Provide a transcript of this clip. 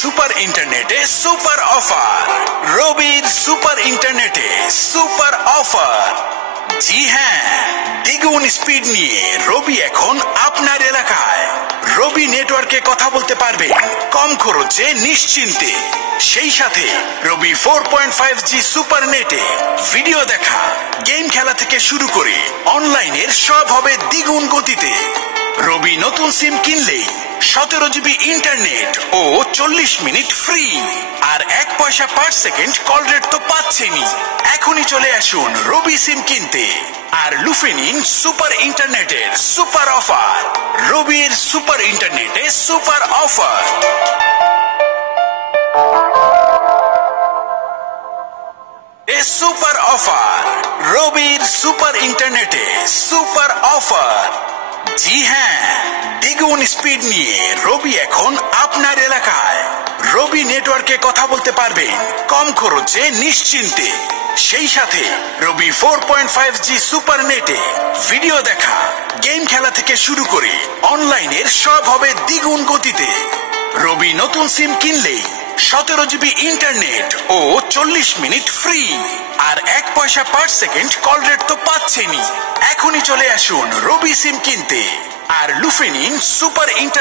Super ইন্টারনেটে super offer. রবির super ইন্টারনেটে সুপার অফার। জি হ্যাঁ, দ্বিগুণ স্পিড নিয়ে রবি এখন আপনার এলাকায়। রবি নেটওয়ার্কে কথা বলতে পারবেন কম খরচে নিশ্চিন্তে। সেই সাথে রবি 4.5G সুপার নেটে ভিডিও দেখা, গেম খেলা থেকে শুরু করে অনলাইনের সব হবে দ্বিগুণ গতিতে। রবি নতুন সিম কিনলেই 17GB ইন্টারনেট ও 40 মিনিট ফ্রি, আর 1 পয়সা পার সেকেন্ড কল রেট তো পাচ্ছেনই। এখনই চলে আসুন রবি সিম কিনতে আর লুফে নিন সুপার ইন্টারনেটের সুপার অফার। রবির সুপার ইন্টারনেটে সুপার অফার। Super offer. রবির সুপার ইন্টারনেটে সুপার অফার। জি হ্যাঁ, দ্বিগুণ স্পিড নিয়ে রবি এখন আপনার এলাকায়। রবি নেটওয়ার্কে কথা বলতে পারবেন কম খরচে নিশ্চিন্তে। সেই সাথে রবি 4.5G সুপার নেটে ভিডিও দেখা, গেম খেলা থেকে শুরু করে অনলাইনের সব হবে দ্বিগুণ গতিতে। রবি নতুন সিম কিনলেই 17GB ইন্টারনেট ও 40 মিনিট ফ্রি, আর 1 পয়সা পার সেকেন্ড কল রেট তো পাচ্ছেনই। এখনই চলে আসুন রবি সিম কিনতে আর লুফে নিন সুপার ইন্টারনেট।